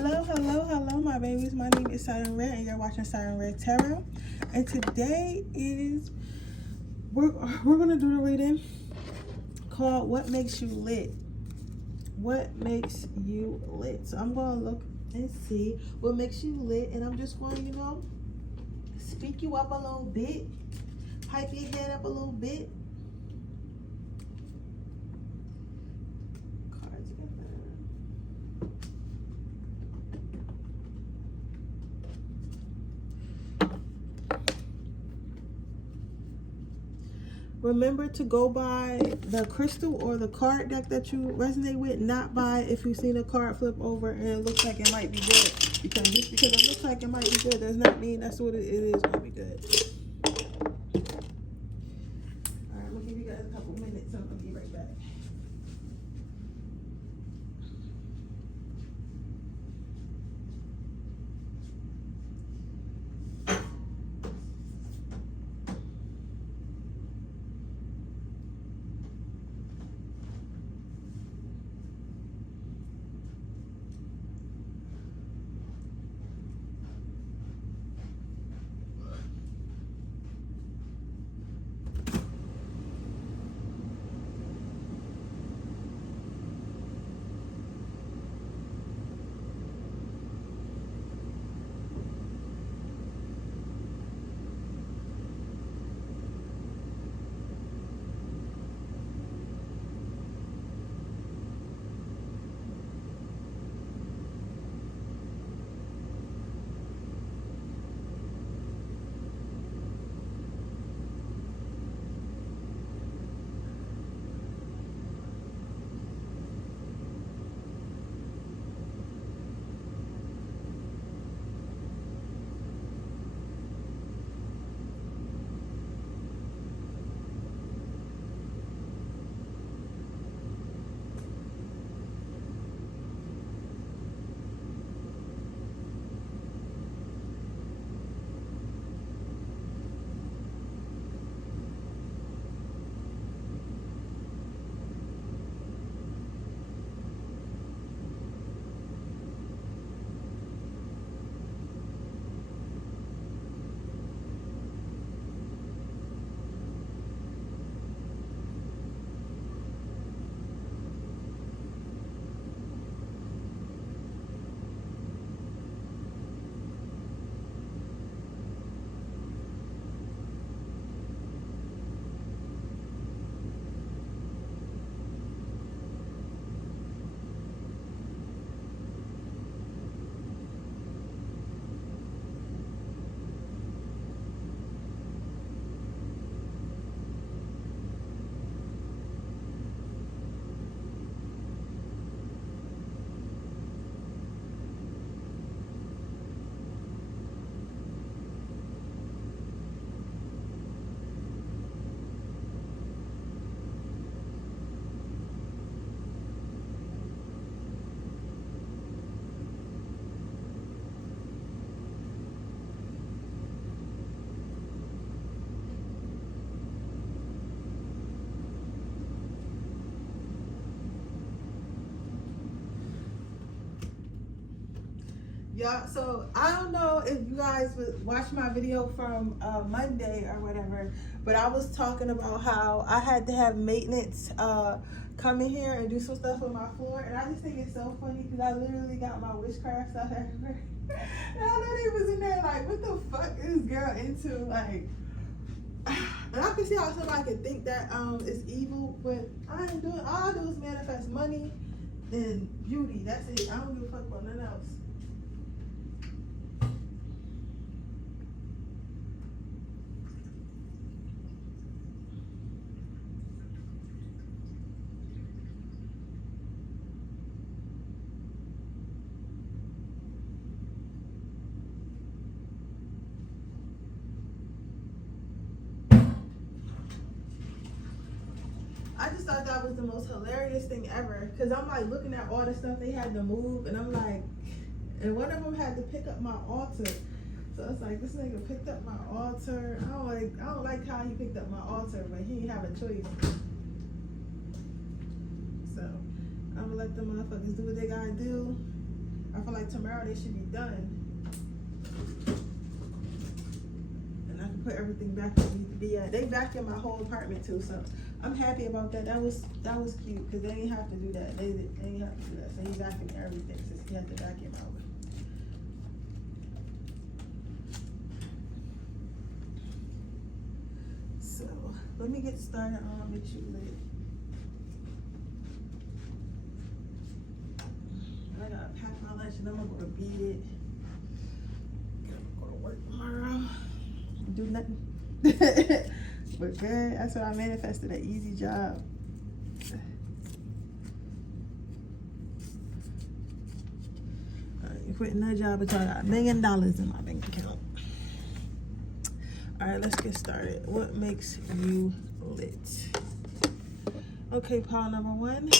Hello, my babies. My name is Sirenredd, and you're watching Sirenredd Tarot. And today is we're gonna do the reading called "What Makes You Lit." What makes you lit? So I'm gonna look and see what makes you lit, and I'm just going, speak you up a little bit, pipe your head up a little bit. Remember to go by the crystal or the card deck that you resonate with, not by if you've seen a card flip over and it looks like it might be good. Because just because it looks like it might be good does not mean that's what it is going to be good. Alright, I'm going to give you guys a couple minutes and I'm going to be right back. Yeah, so I don't know if you guys would watch my video from Monday or whatever, but I was talking about how I had to have maintenance come in here and do some stuff with my floor, and I just think it's so funny because I literally got my witchcraft stuff everywhere. And I know they was in there like, what the fuck is this girl into? Like, and I can see how somebody could think that it's evil, but I ain't doing. All I do is manifest money and beauty. That's it. I don't give a fuck about nothing else. I just thought that was the most hilarious thing ever, because I'm like looking at all the stuff they had to move, and I'm like, and one of them had to pick up my altar. So it's like, this nigga picked up my altar. I don't like how he picked up my altar, but he didn't have a choice. So I'm gonna let the motherfuckers do what they gotta do. I feel like tomorrow they should be done. And I can put everything back where it needs to be at. They vacuumed my whole apartment too, so I'm happy about that. That was cute because they didn't have to do that. They didn't have to do that. So he vacuumed everything since he had to vacuum out. So let me get started on Make You Lit. I gotta pack my lunch and I'm gonna go to bed. Gotta go to work tomorrow. Do nothing. But good, that's what I manifested, an easy job. You quit another job until I got $1 million in my bank account. All right, let's get started. What makes you lit? Okay, pile number 1.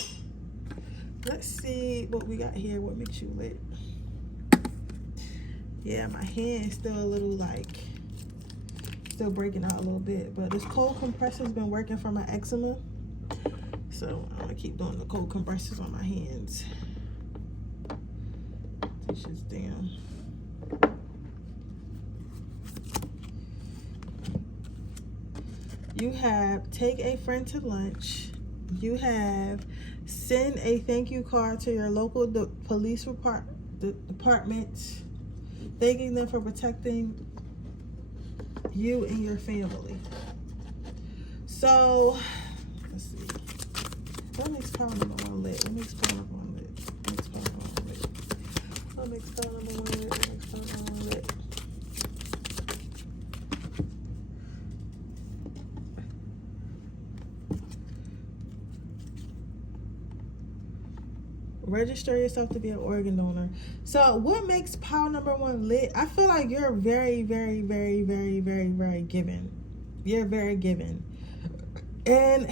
Let's see what we got here. What makes you lit? Yeah, my hand is still a little still breaking out a little bit, but this cold compressor's been working for my eczema, so I'm gonna keep doing the cold compressors on my hands. This shit's down. You have take a friend to lunch. You have send a thank you card to your local police department, thanking them for protecting you and your family. So let's see. What makes pile number 1 lit? What makes pile number 1 lit? What makes pile number 1 lit? What makes pile number 1 lit? What makes pile number 1 lit? Register yourself to be an organ donor. So what makes pile number 1 lit? I feel like you're very, very, very, very, very, very giving. You're very giving. And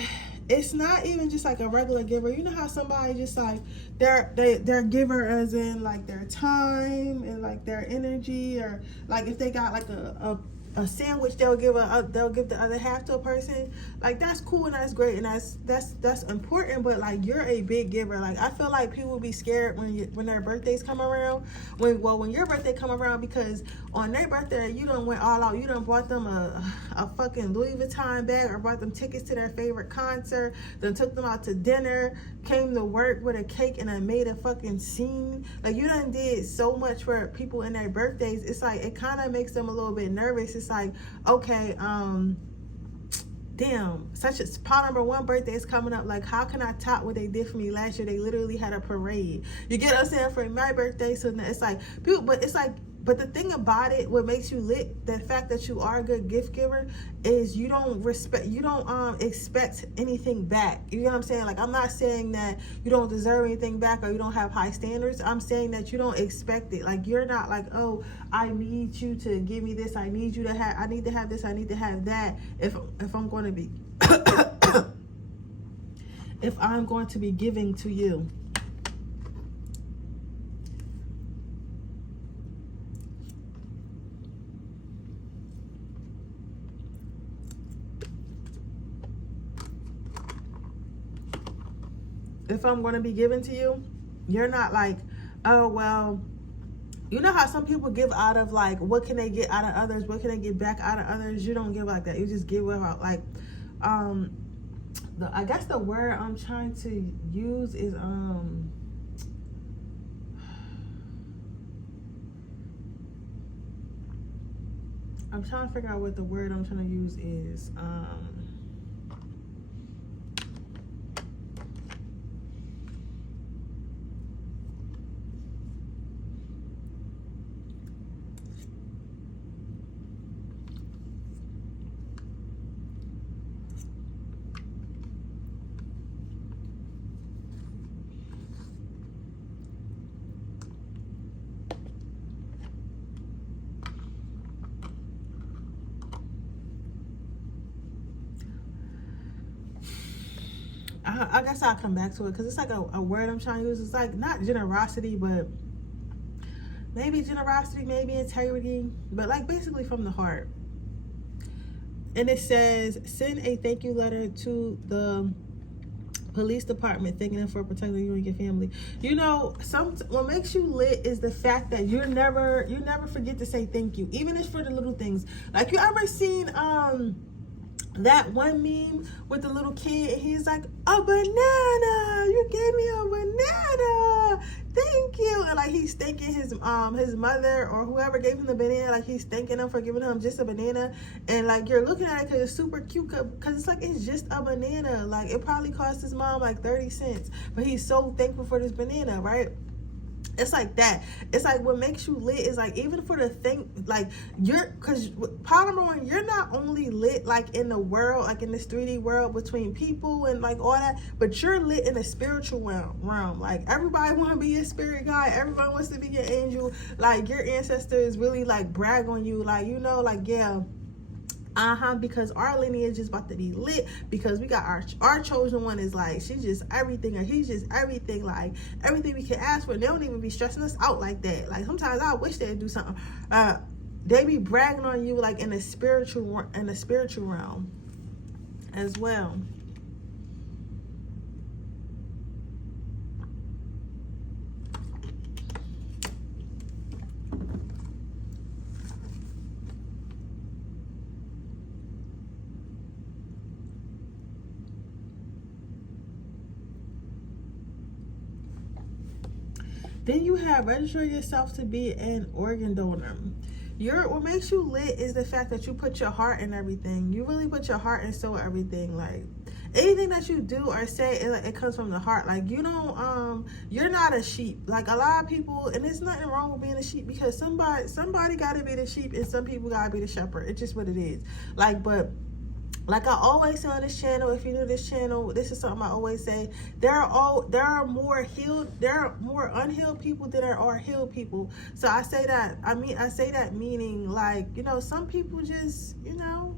it's not even just like a regular giver. You know how somebody just like they're giver as in like their time and like their energy, or like if they got like a sandwich, they'll give the other half to a person. Like that's cool and that's great and that's important, but like you're a big giver. Like I feel like people be scared when their birthdays come around, when your birthday come around, because on their birthday you done went all out. You done bought them a fucking Louis Vuitton bag, or bought them tickets to their favorite concert, then took them out to dinner, came to work with a cake and I made a fucking scene. Like you done did so much for people in their birthdays. It's like it kind of makes them a little bit nervous. It's like, okay, damn, such a pile number 1 birthday is coming up. Like, how can I top what they did for me last year? They literally had a parade. You get what I'm saying? For my birthday, so it's like, people, but it's like, but the thing about it, what makes you lit, the fact that you are a good gift giver, is you don't expect anything back. You know what I'm saying? Like, I'm not saying that you don't deserve anything back or you don't have high standards. I'm saying that you don't expect it. Like, you're not like, oh, I need you to give me this. I need you to have, I need to have this. I need to have that. If I'm going to be, if I'm going to be giving to you. If I'm going to be given to you, you're not like, oh, well, you know how some people give out of like, what can they get out of others? What can they get back out of others? You don't give like that. You just give out like, I guess the word I'm trying to use is, I'm trying to figure out what the word I'm trying to use is. I guess I'll come back to it because it's like a word I'm trying to use. It's like not generosity, but maybe generosity, maybe integrity, but like basically from the heart. And it says, send a thank you letter to the Police department thanking them for protecting you and your family. You know, what makes you lit is the fact that you never forget to say thank you, even if it's for the little things. Like, you ever seen that one meme with the little kid and he's like, a banana, you gave me a banana, thank you. And like, he's thanking his mother or whoever gave him the banana, like he's thanking them for giving him just a banana. And like, you're looking at it because it's super cute, because it's like, it's just a banana. Like, it probably cost his mom like 30 cents, but he's so thankful for this banana, right? It's like that. It's like, what makes you lit is like, even for the thing, like, because part number one, you're not only lit like in the world, like in this 3D world between people and like all that, but you're lit in the spiritual realm. Like, everybody want to be your spirit guide, everybody wants to be your angel. Like, your ancestors really like brag on you, like, you know, like, yeah, because our lineage is about to be lit, because we got our chosen one is like, she's just everything, or he's just everything, like everything we can ask for. And they don't even be stressing us out like that. Like, sometimes I wish they'd do something. They be bragging on you like in the spiritual realm as well. Then you have register yourself to be an organ donor. What makes you lit is the fact that you put your heart in everything. You really put your heart and soul in everything. Like, anything that you do or say, it comes from the heart. Like, you don't, you're not a sheep. Like, a lot of people, and there's nothing wrong with being a sheep, because somebody got to be the sheep and some people got to be the shepherd. It's just what it is. Like, but like I always say on this channel, if you're new to this channel, this is something I always say. There are more unhealed people than there are healed people. So I say that meaning, like, you know, some people just, you know,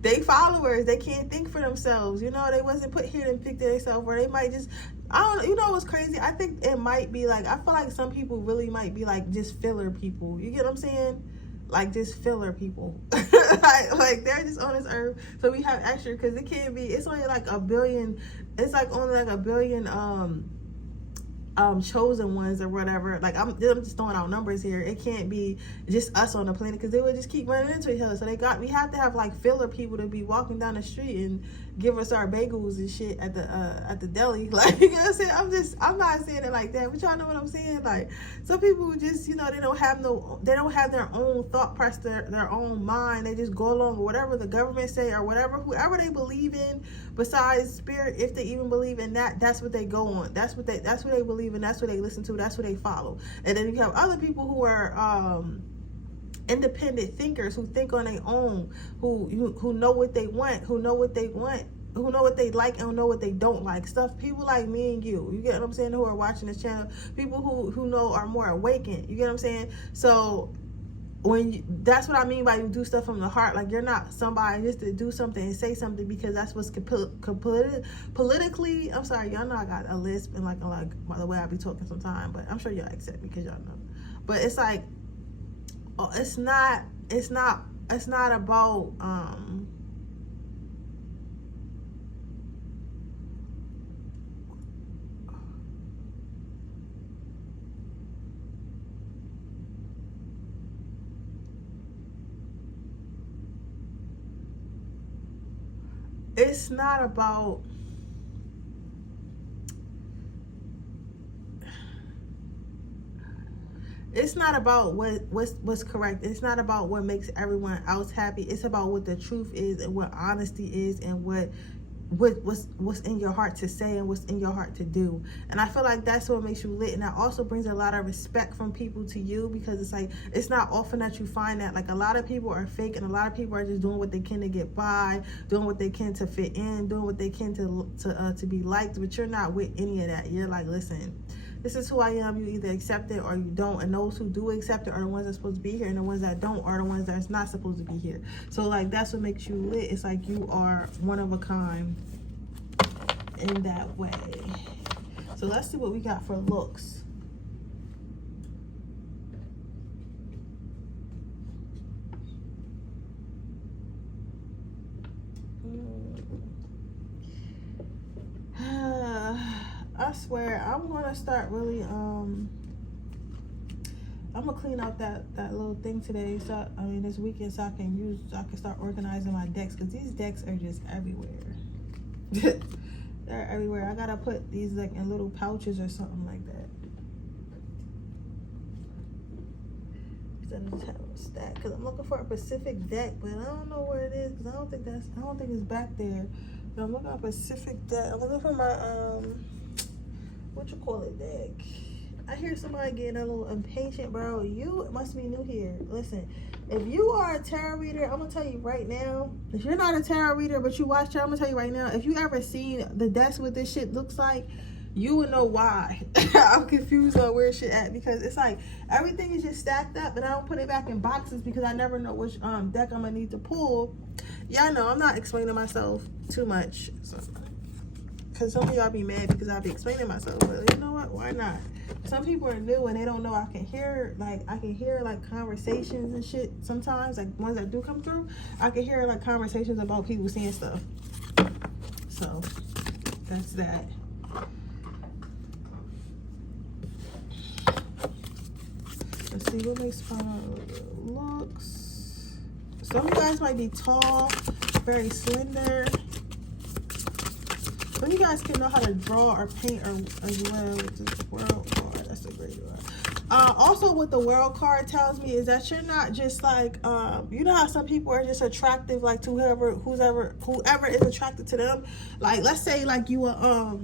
they followers, they can't think for themselves. You know, they wasn't put here to think to themselves, or they might just, I don't know, you know what's crazy? I think it might be like, I feel like some people really might be like just filler people. You get what I'm saying? Like, just filler people. like they're just on this earth so we have extra, because it can't be, it's only like a billion, it's like only like a billion chosen ones or whatever. Like, I'm just throwing out numbers here. It can't be just us on the planet, because they would just keep running into each other. So we have to have like filler people to be walking down the street and give us our bagels and shit at the deli. Like, you know what I'm saying? I'm not saying it like that, but y'all know what I'm saying. Like, some people just, you know, they don't have their own thought process, their own mind. They just go along with whatever the government say, or whoever they believe in besides spirit. If they even believe in that, that's what they go on. That's what they believe in. That's what they listen to. That's what they follow. And then you have other people who are independent thinkers, who think on their own, who know what they want, who know what they like, and who know what they don't like. Stuff, people like me and you get what I'm saying, who are watching this channel, people who know are more awakened, you get what I'm saying? So that's what I mean by you do stuff from the heart. Like, you're not somebody just to do something and say something because that's what's politically, I'm sorry, y'all know I got a lisp and like by the way I be talking sometimes, but I'm sure y'all accept me because y'all know. But it's like, it's not about it's not about what's correct. It's not about what makes everyone else happy. It's about what the truth is, and what honesty is, and what's in your heart to say, and what's in your heart to do. And I feel like that's what makes you lit. And that also brings a lot of respect from people to you, because it's like, it's not often that you find that. Like, a lot of people are fake, and a lot of people are just doing what they can to get by, doing what they can to fit in, doing what they can to be liked. But you're not with any of that. You're like, listen, this is who I am. You either accept it or you don't. And those who do accept it are the ones that's supposed to be here, and the ones that don't are the ones that's not supposed to be here. So like, that's what makes you lit. It's like you are one of a kind in that way. So let's see what we got for looks. swear I'm gonna start really I'm gonna clean out that little thing today, so I mean this weekend, so I can start organizing my decks, because these decks are just everywhere. They're everywhere. I gotta put these like in little pouches or something like that. Instead of just having a stack, because I'm looking for a Pacific deck, but I don't know where it is, because I don't think it's back there. But I'm looking at a Pacific deck. I'm looking for my what you call it deck. I hear somebody getting a little impatient, bro. You must be new here. Listen, if you are a tarot reader, I'm gonna tell you right now. If you're not a tarot reader but you watch tarot, I'm gonna tell you right now. If you ever seen the decks what this shit looks like, you would know why. I'm confused on where shit at, because it's like everything is just stacked up, and I don't put it back in boxes because I never know which deck I'm gonna need to pull. Y'all know I'm not explaining myself too much, so, because some of y'all be mad because I be explaining myself, but you know what? Why not? Some people are new and they don't know. I can hear like conversations and shit sometimes, like ones that do come through. I can hear like conversations about people seeing stuff. So that's that. Let's see what makes fun looks. Some of you guys might be tall, very slender. Some of you guys can know how to draw or paint as well with this world card. That's a great one. Also, what the world card tells me is that you're not just like, you know how some people are just attractive, like to whoever is attracted to them. Like, let's say like you are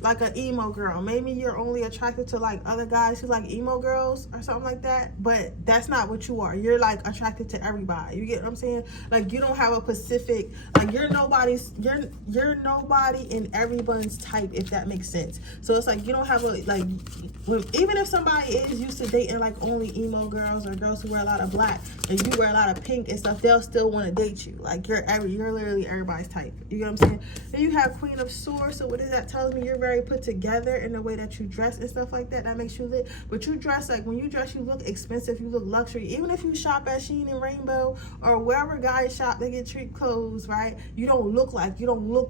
like an emo girl. Maybe you're only attracted to like other guys who like emo girls or something like that, but that's not what you are. You're like attracted to everybody. You get what I'm saying? Like, you don't have a specific, like you're nobody in everyone's type, if that makes sense. So it's like you don't have a like, even if somebody is used to dating like only emo girls or girls who wear a lot of black and you wear a lot of pink and stuff, they'll still want to date you. Like you're literally everybody's type. You get what I'm saying? Then you have Queen of Swords. So what does that tell me? You're very put together in the way that you dress and stuff like that. That makes you lit. But you dress, like when you dress, you look expensive, you look luxury. Even if you shop at Shein and Rainbow or wherever guys shop, they get cheap clothes, right? You don't look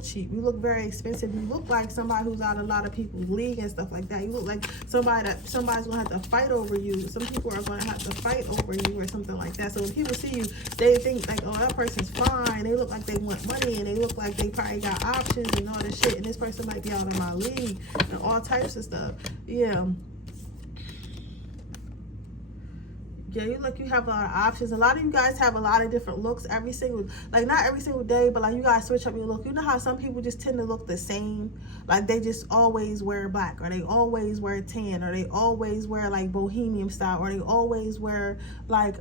cheap. You look very expensive. You look like somebody who's out a lot of people's league and stuff like that. You look like somebody's gonna have to fight over you. Some people are gonna have to fight over you or something like that. So when people see you, they think like, oh, that person's fine. They look like they want money, and they look like they probably got options and all this shit, and this person might be out of my league and all types of stuff. Yeah, you have a lot of options. A lot of you guys have a lot of different looks every single, like not every single day, but like you guys switch up your look. You know how some people just tend to look the same, like they just always wear black, or they always wear tan, or they always wear like bohemian style, or they always wear like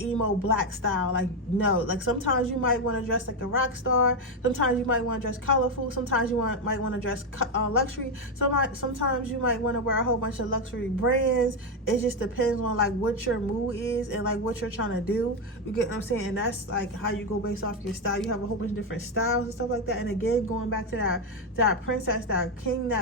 emo black style. Like, no, like sometimes you might want to dress like a rock star, sometimes you might want to dress colorful, sometimes you might want to dress luxury, sometimes you might want to wear a whole bunch of luxury brands. It just depends on like what your mood is and like what you're trying to do. You get what I'm saying? And that's like how you go based off your style. You have a whole bunch of different styles and stuff like that. And again, going back to that princess, that queen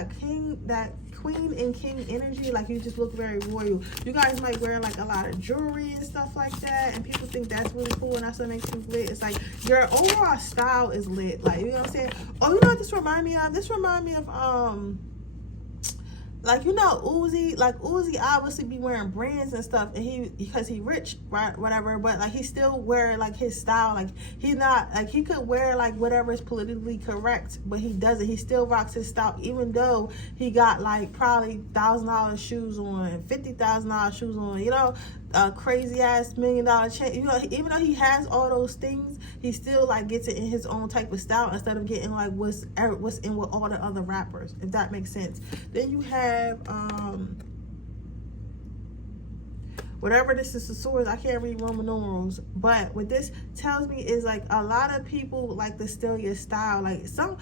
and king energy, like you just look very royal. You guys might wear like a lot of jewelry and stuff like that, and people think that's really cool, and that's what makes you lit. It's like your overall style is lit. Like, you know what I'm saying? Oh, you know what this remind me of? This remind me of like, you know, Uzi obviously be wearing brands and stuff, and because he rich, right, whatever, but like he still wear like his style. Like he's not like, he could wear like whatever is politically correct, but he doesn't. He still rocks his style, even though he got like probably $1,000 shoes on, $50,000 shoes on, you know, crazy ass $1 million chain. You know, even though he has all those things, he still like gets it in his own type of style instead of getting like what's in with all the other rappers, if that makes sense. Then you have whatever this is, the swords. I can't read Roman numerals, but what this tells me is like a lot of people like to steal your style. Like it's an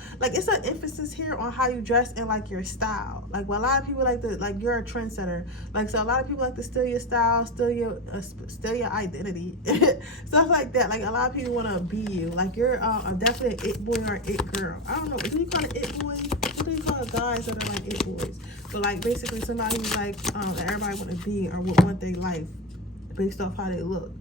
emphasis here on how you dress and like your style. Like, well, a lot of people like to, like, you're a trendsetter. Like, so a lot of people like to steal your style, steal your identity, stuff like that. Like a lot of people want to be you. Like you're definitely an it boy or an it girl. I don't know. What do you call it, it boy? What do you call guys that are like it boys? But like basically somebody who's like that everybody want to be or would want their life based off how they look.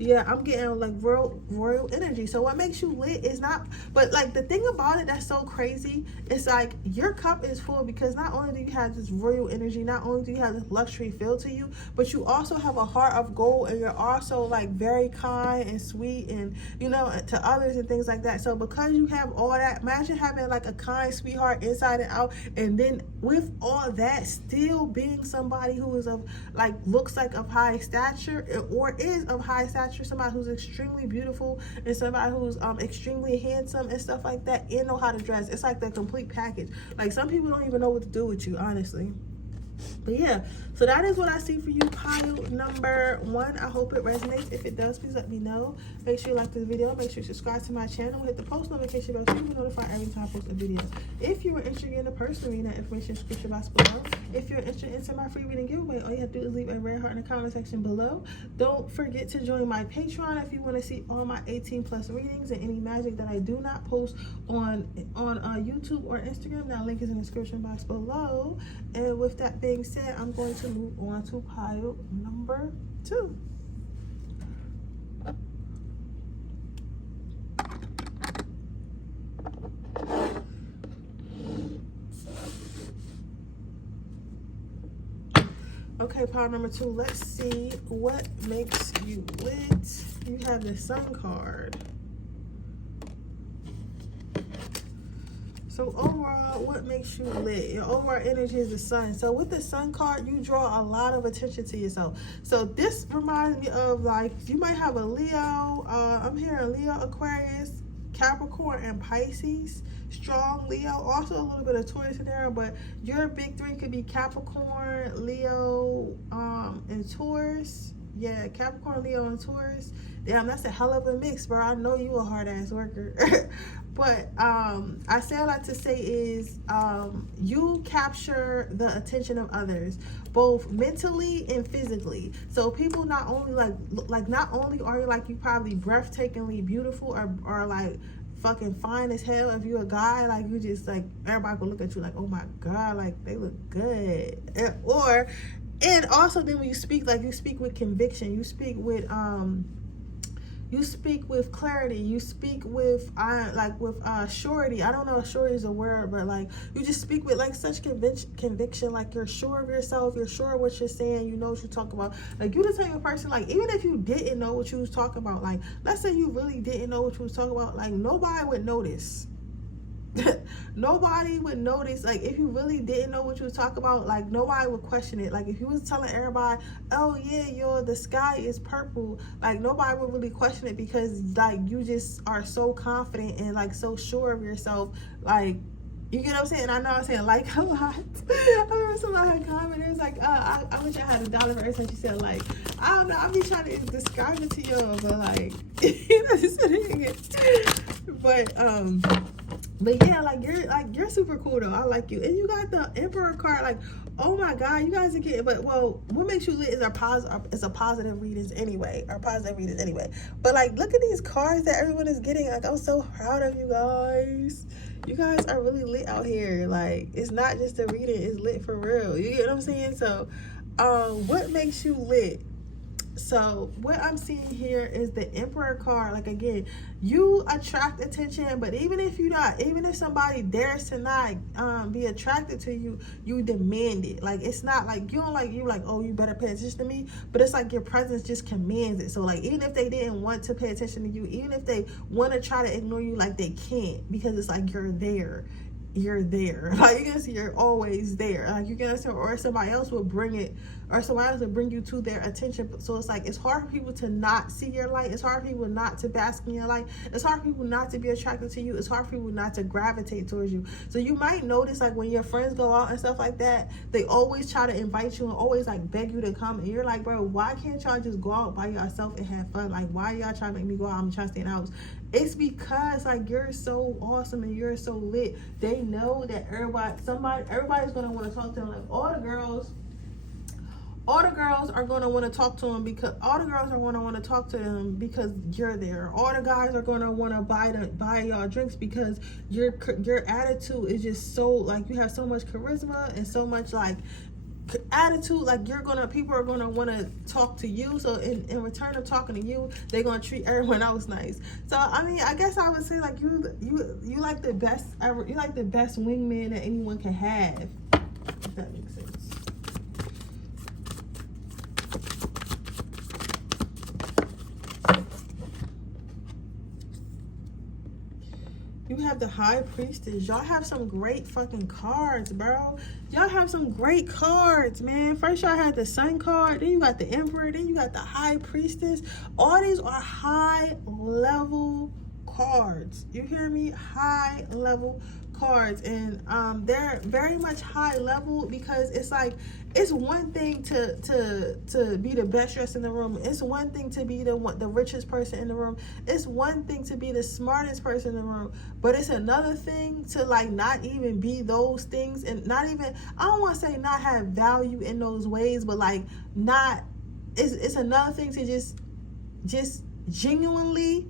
Yeah, I'm getting like royal energy. So what makes you lit is not, but like the thing about it that's so crazy, it's like your cup is full because not only do you have this royal energy, not only do you have this luxury feel to you, but you also have a heart of gold, and you're also like very kind and sweet, and you know, to others and things like that. So because you have all that, imagine having like a kind sweetheart inside and out, and then with all that still being somebody who is of like looks like of high stature, or is of high stature, somebody who's extremely beautiful, and somebody who's extremely handsome and stuff like that, and know how to dress. It's like the complete package. Like some people don't even know what to do with you, honestly. But yeah, so that is what I see for you, pile number 1. I hope it resonates. If it does, please let me know. Make sure you like this video. Make sure you subscribe to my channel. Hit the post notification bell so you will be notified every time I post a video. If you are interested in a personal reading, that information is description box below. If you're interested in my free reading giveaway, all you have to do is leave a red heart in the comment section below. Don't forget to join my Patreon if you want to see all my 18+ readings and any magic that I do not post on YouTube or Instagram. That link is in the description box below. And with that being said, I'm going to move on to pile number 2. Okay, pile number 2. Let's see what makes you lit. You have the Sun card. So overall, what makes you lit? Your overall energy is the Sun. So with the Sun card, you draw a lot of attention to yourself. So this reminds me of like, you might have a Leo, I'm hearing Leo, Aquarius, Capricorn, and Pisces. Strong Leo, also a little bit of Taurus in there, but your big 3 could be Capricorn, Leo, and Taurus. Yeah, Capricorn, Leo, and Taurus. Damn, that's a hell of a mix, bro. I know you a hard-ass worker. But I say all that to say is you capture the attention of others, both mentally and physically. So people not only like not only are you like you probably breathtakingly beautiful or like fucking fine as hell. If you're a guy, like you just like everybody will look at you like, oh my god, like they look good. And also then when you speak, like you speak with conviction, you speak with clarity, you speak with surety. I don't know if surety is a word, but like you just speak with like such conviction, like you're sure of yourself, you're sure of what you're saying, you know what you're talking about. Like you the type of person, like even if you didn't know what you was talking about, like let's say you really didn't know what you was talking about, like nobody would notice. Nobody would notice. Like if you really didn't know what you was talking about, like nobody would question it. Like if you was telling everybody, oh yeah, the sky is purple, like nobody would really question it, because like you just are so confident and like so sure of yourself. Like, you get what I'm saying? I know I'm saying like a lot. I remember somebody had commented, it was like, I wish I had $1 for every time she said like. I don't know, I be trying to describe it to you, but like, you know, but yeah, like you're super cool though. I like you. And you got the Emperor card. Like, oh my god, you guys are getting, but well, what makes you lit is a positive readings anyway. But like, look at these cards that everyone is getting. Like, I'm so proud of you guys. You guys are really lit out here. Like, it's not just a reading, it's lit for real. You get what I'm saying? So what makes you lit? So what I'm seeing here is the Emperor card. Like, again, you attract attention, but even if somebody dares to not be attracted to you, you demand it. Like, it's not like you don't like, you like, oh, you better pay attention to me, but it's like your presence just commands it. So like, even if they didn't want to pay attention to you, even if they want to try to ignore you, like they can't, because it's like you're there. Like, you can see you're always there. Like, you can see, or somebody else will bring it, or somebody else will bring you to their attention. So it's like, it's hard for people to not see your light. It's hard for people not to bask in your light. It's hard for people not to be attracted to you. It's hard for people not to gravitate towards you. So you might notice, like, when your friends go out and stuff like that, they always try to invite you and always like beg you to come, and you're like, bro, why can't y'all just go out by yourself and have fun? Like, why y'all trying to make me go out? I'm trying to stay in the house. It's because like you're so awesome and you're so lit. They know that everybody's gonna want to talk to them. Like, all the girls are gonna want to talk to them, because all the girls are gonna want to talk to them because you're there. All the guys are gonna want to buy y'all drinks because your attitude is just so, like, you have so much charisma and so much like attitude, like people are gonna want to talk to you. So in return of talking to you, they're gonna treat everyone else nice. So I mean, I guess I would say like you like the best ever. You like the best wingman that anyone can have. If that makes sense. You have the High Priestess. Y'all have some great fucking cards, bro. Y'all have some great cards, man. First y'all had the Sun card, then you got the Emperor, then you got the High Priestess. All these are high level cards. You hear me? High level cards. And they're very much high level because it's like, it's one thing to be the best dressed in the room. It's one thing to be the richest person in the room. It's one thing to be the smartest person in the room. But it's another thing to like not even be those things, and not even, I don't want to say not have value in those ways, but like not, it's another thing to just genuinely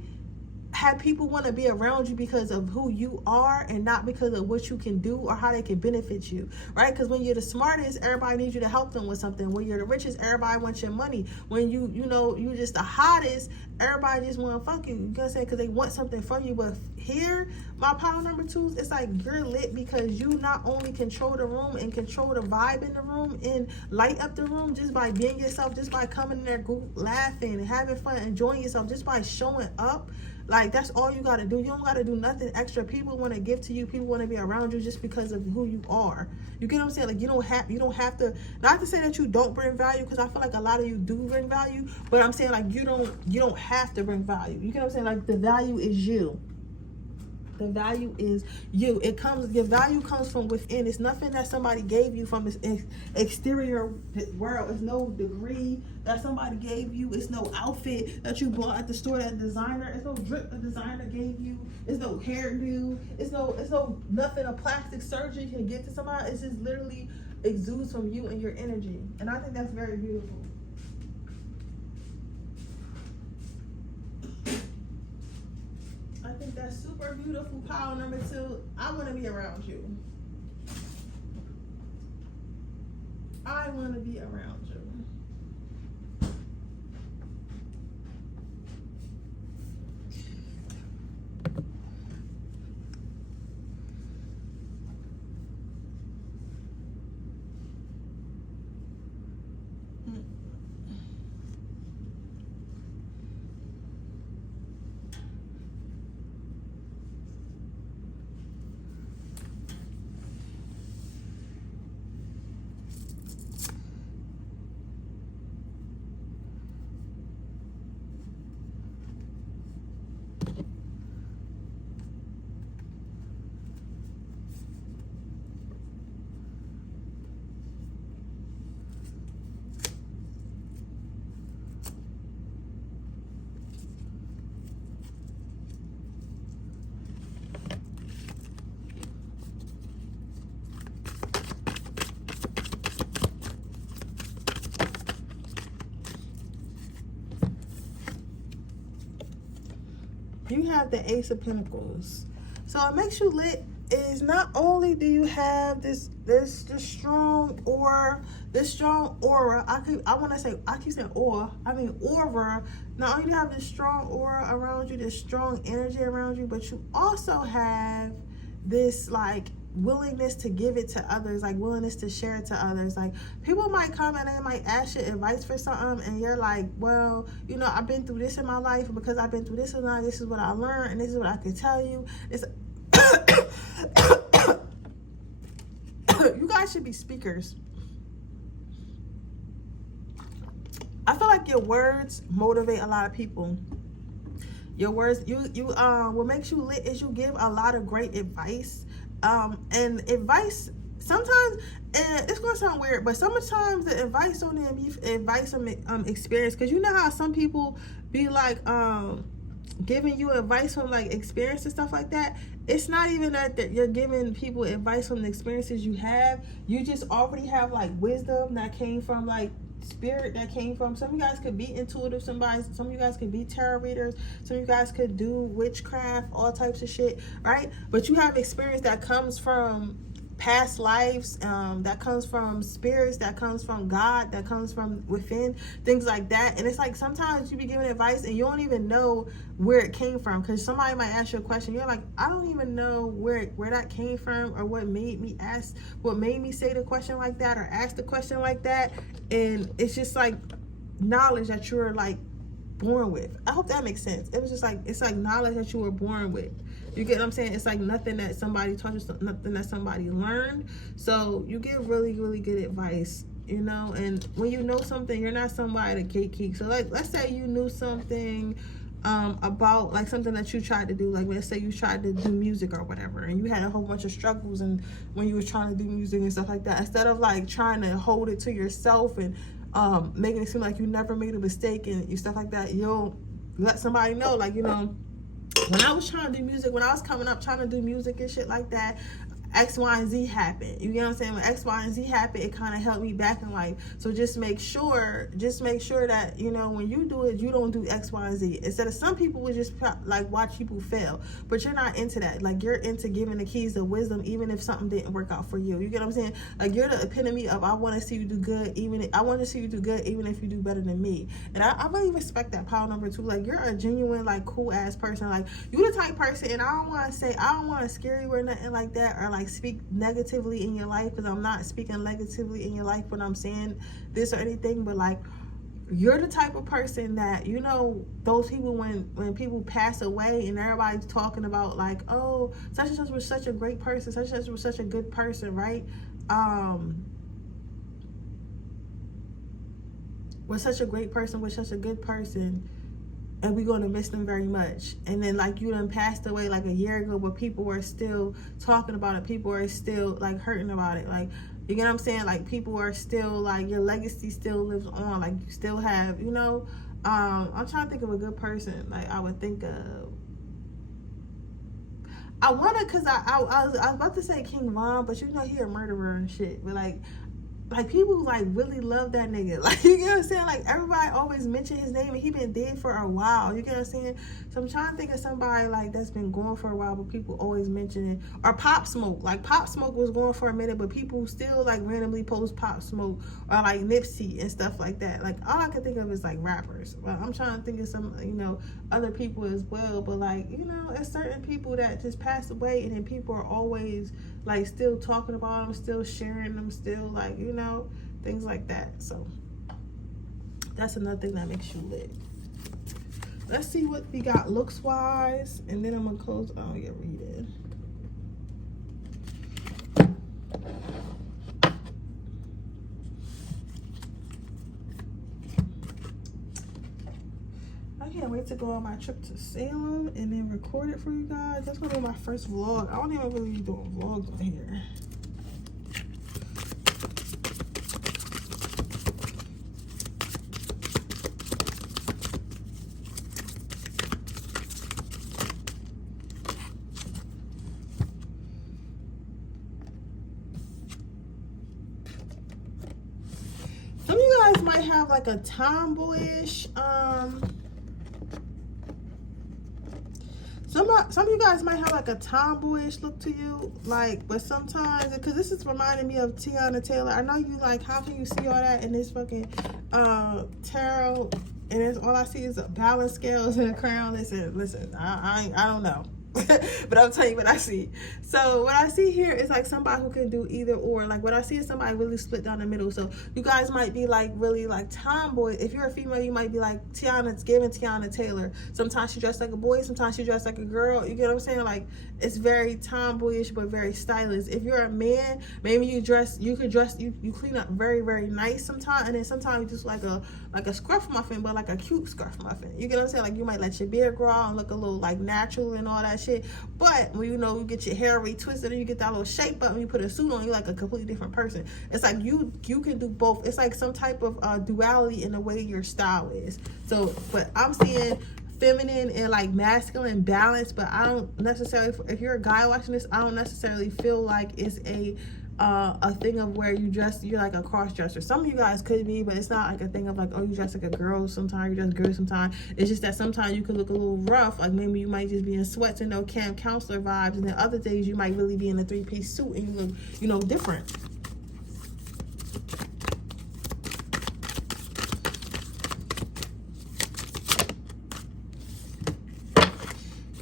have people want to be around you because of who you are and not because of what you can do or how they can benefit you, right? Because when you're the smartest, everybody needs you to help them with something. When you're the richest, everybody wants your money. When you just the hottest, everybody just want to fuck you. You know what I'm saying? Because they want something from you. But here, my power number 2, it's like you're lit because you not only control the room and control the vibe in the room and light up the room just by being yourself, just by coming in there laughing and having fun, enjoying yourself, just by showing up. Like, that's all you gotta do. You don't gotta do nothing extra. People want to give to you. People want to be around you just because of who you are. You get what I'm saying? Like, you don't have to, not to say that you don't bring value, because I feel like a lot of you do bring value, but I'm saying like you don't have to bring value. You get what I'm saying? Like, the value is you. The value is you. Your value comes from within. It's nothing that somebody gave you from this exterior world. It's no degree that somebody gave you. It's no outfit that you bought at the store, that designer. It's no drip a designer gave you. It's no hairdo. It's no nothing a plastic surgery can get to somebody. It's just literally exudes from you and your energy. And I think that's very beautiful. I think that's super beautiful. Power number 2. I want to be around you. I want to be around you. You have the Ace of Pentacles. So it makes you lit is not only do you have this strong aura, I keep saying aura, I mean aura. Not only do you have this strong aura around you, this strong energy around you, but you also have this like willingness to give it to others, like willingness to share it to others. Like, people might come and they might ask you advice for something, and you're like, well, you know, I've been through this in my life, and because I've been through this and that, this is what I learned, and this is what I can tell you. It's you guys should be speakers. I feel like your words motivate a lot of people. Your words, what makes you lit is you give a lot of great advice. And advice sometimes, and it's gonna sound weird, but sometimes the advice on them, advice on experience, because you know how some people be like giving you advice from like experience and stuff like that. It's not even that you're giving people advice from the experiences you have. You just already have like wisdom that came from like spirit, that came from, some of you guys could be intuitive, some of you guys could be tarot readers, some of you guys could do witchcraft, all types of shit, right? But you have experience that comes from past lives, that comes from spirits, that comes from God, that comes from within, things like that. And it's like sometimes you be giving advice and you don't even know where it came from, because somebody might ask you a question, you're like, I don't even know where that came from, or what made me say the question like that, or ask the question like that. And it's just like knowledge that you're like born with. I hope that makes sense. It was just like, it's like knowledge that you were born with. You get what I'm saying? It's like nothing that somebody taught you, nothing that somebody learned. So you get really, really good advice, you know. And when you know something, you're not somebody to gatekeep. So like, let's say you knew something about like something that you tried to do, like let's say you tried to do music or whatever, and you had a whole bunch of struggles and when you were trying to do music and stuff like that, instead of like trying to hold it to yourself and making it seem like you never made a mistake and stuff like that, you'll let somebody know, like, you know, when I was trying to do music, when I was coming up trying to do music and shit like that, X, Y, and Z happened. You get what I'm saying? When X, Y, and Z happened, it kind of helped me back in life. So just make sure that, you know, when you do it, you don't do X, Y, and Z. Instead of, some people would just like watch people fail, but you're not into that. Like, you're into giving the keys to wisdom, even if something didn't work out for you. You get what I'm saying? Like, you're the epitome of, I want to see you do good, even if you do better than me. And I really respect that power number 2. Like, you're a genuine, like, cool ass person. Like, you the type person, and I don't want to scare you or nothing like that, or like speak negatively in your life, because I'm not speaking negatively in your life when I'm saying this or anything, but like, you're the type of person that, you know, those people, when people pass away and everybody's talking about like, oh, such and such was such a great person, such and such was such a good person, right? Was such a great person, was such a good person, and we're going to miss them very much. And then like, you done passed away like a year ago, but people are still talking about it, people are still like hurting about it. Like, you get what I'm saying? Like, people are still like, your legacy still lives on. Like, you still have, you know, I'm trying to think of a good person. Like, I would think of, I wanna, cause I was about to say King Von, but you know he a murderer and shit. But like people like really love that nigga. Like, you get what I'm saying? Like, everybody always mention his name, and he been dead for a while. You get what I'm saying? So I'm trying to think of somebody like that's been going for a while, but people always mention it. Or Pop Smoke. Like, Pop Smoke was going for a minute, but people still like randomly post Pop Smoke, or like Nipsey and stuff like that. Like, all I can think of is like rappers. But I'm trying to think of some, you know, other people as well. But like, you know, it's certain people that just pass away, and then people are always like still talking about them, still sharing them, still like, you know, things like that. So that's another thing that makes you lit. Let's see what we got looks wise, and then I'm gonna close. Oh yeah, read it. I can't wait to go on my trip to Salem and then record it for you guys. That's gonna be my first vlog. I don't even really be doing vlogs on here. Some of you guys might have like a tomboyish, some of you guys might have like a tomboyish look to you, like, but sometimes, because this is reminding me of Tiana Taylor. I know you like, how can you see all that in this fucking tarot, and it's, all I see is a balance scales and a crown. Listen, I don't know. But I'll tell you what I see. So what I see here is like somebody who can do either or. Like, what I see is somebody really split down the middle. So you guys might be like really like tomboy. If you're a female, you might be like Tiana's giving Tiana Taylor. Sometimes she dressed like a boy, sometimes she dressed like a girl. You get what I'm saying? Like, it's very tomboyish but very stylish. If you're a man, maybe you clean up very, very nice sometimes, and then sometimes you just like a scruff muffin, but like a cute scruff muffin. You get what I'm saying? Like, you might let your beard grow out and look a little like natural and all that shit. But when, you know, you get your hair retwisted and you get that little shape up and you put a suit on, you're like a completely different person. It's like you can do both. It's like some type of duality in the way your style is. So, but I'm seeing feminine and like masculine balance, but I don't necessarily, if you're a guy watching this, I don't necessarily feel like it's a a thing of where you're like a cross dresser. Some of you guys could be, but it's not like a thing of like, oh, you dress like a girl sometimes, you dress girl sometimes. It's just that sometimes you could look a little rough, like maybe you might just be in sweats and no camp counselor vibes, and then other days you might really be in a 3-piece suit and you look, you know, different.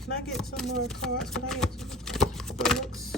Can I get some more cards? Can I get some books?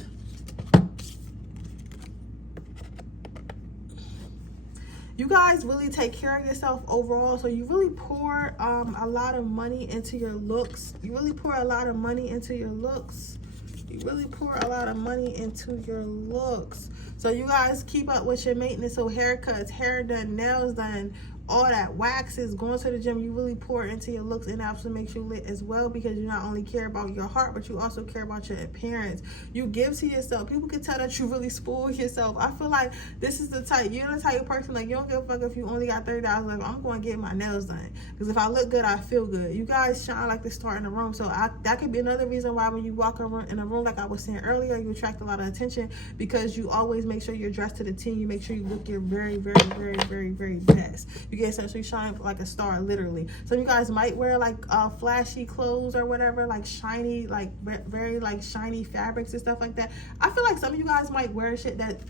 You guys really take care of yourself overall, so you really pour a lot of money into your looks. You really pour a lot of money into your looks. You really pour a lot of money into your looks. So you guys keep up with your maintenance. So haircuts, hair done, nails done, all that, waxes, going to the gym. You really pour into your looks, and absolutely makes you lit as well, because you not only care about your heart, but you also care about your appearance. You give to yourself. People can tell that you really spoil yourself. I feel like this is the type, you're the type of person, like, you don't give a fuck if you only got $30 left. I'm going to get my nails done, because if I look good, I feel good. You guys shine like the star in the room. So that could be another reason why when you walk around in a room, like I was saying earlier, you attract a lot of attention, because you always make sure you're dressed to the T. You make sure you look your very, very, very, very, very best. You get essentially shine like a star, literally. So you guys might wear like flashy clothes or whatever, like shiny, like very like shiny fabrics and stuff like that. I feel like some of you guys might wear shit that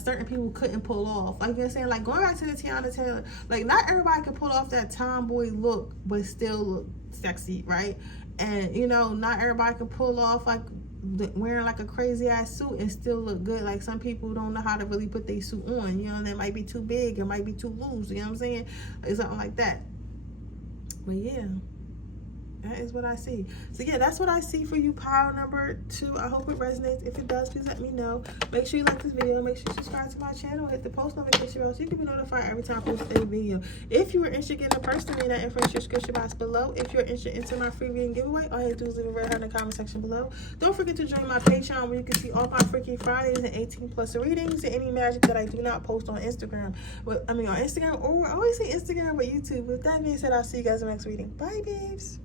certain people couldn't pull off. Like, you know what I'm saying? Like, going back to the Tiana Taylor, like, not everybody can pull off that tomboy look but still look sexy, right? And, you know, not everybody can pull off like wearing like a crazy ass suit and still look good. Like, some people don't know how to really put their suit on, you know, and it might be too big, it might be too loose, you know what I'm saying? Like, something like that. But yeah, that is what I see. So yeah, that's what I see for you, pile number 2. I hope it resonates. If it does, please let me know. Make sure you like this video. Make sure you subscribe to my channel. Hit the post notification bell so you can be notified every time I post a video. If you are interested in getting a personal reading, that information in the description box below. If you're interested in my free reading giveaway, all you have to do is leave a red heart in the comment section below. Don't forget to join my Patreon, where you can see all my Freaky Fridays and 18+ readings and any magic that I do not post on Instagram. On Instagram, or I always say Instagram, but YouTube. With that being said, I'll see you guys in the next reading. Bye, babes.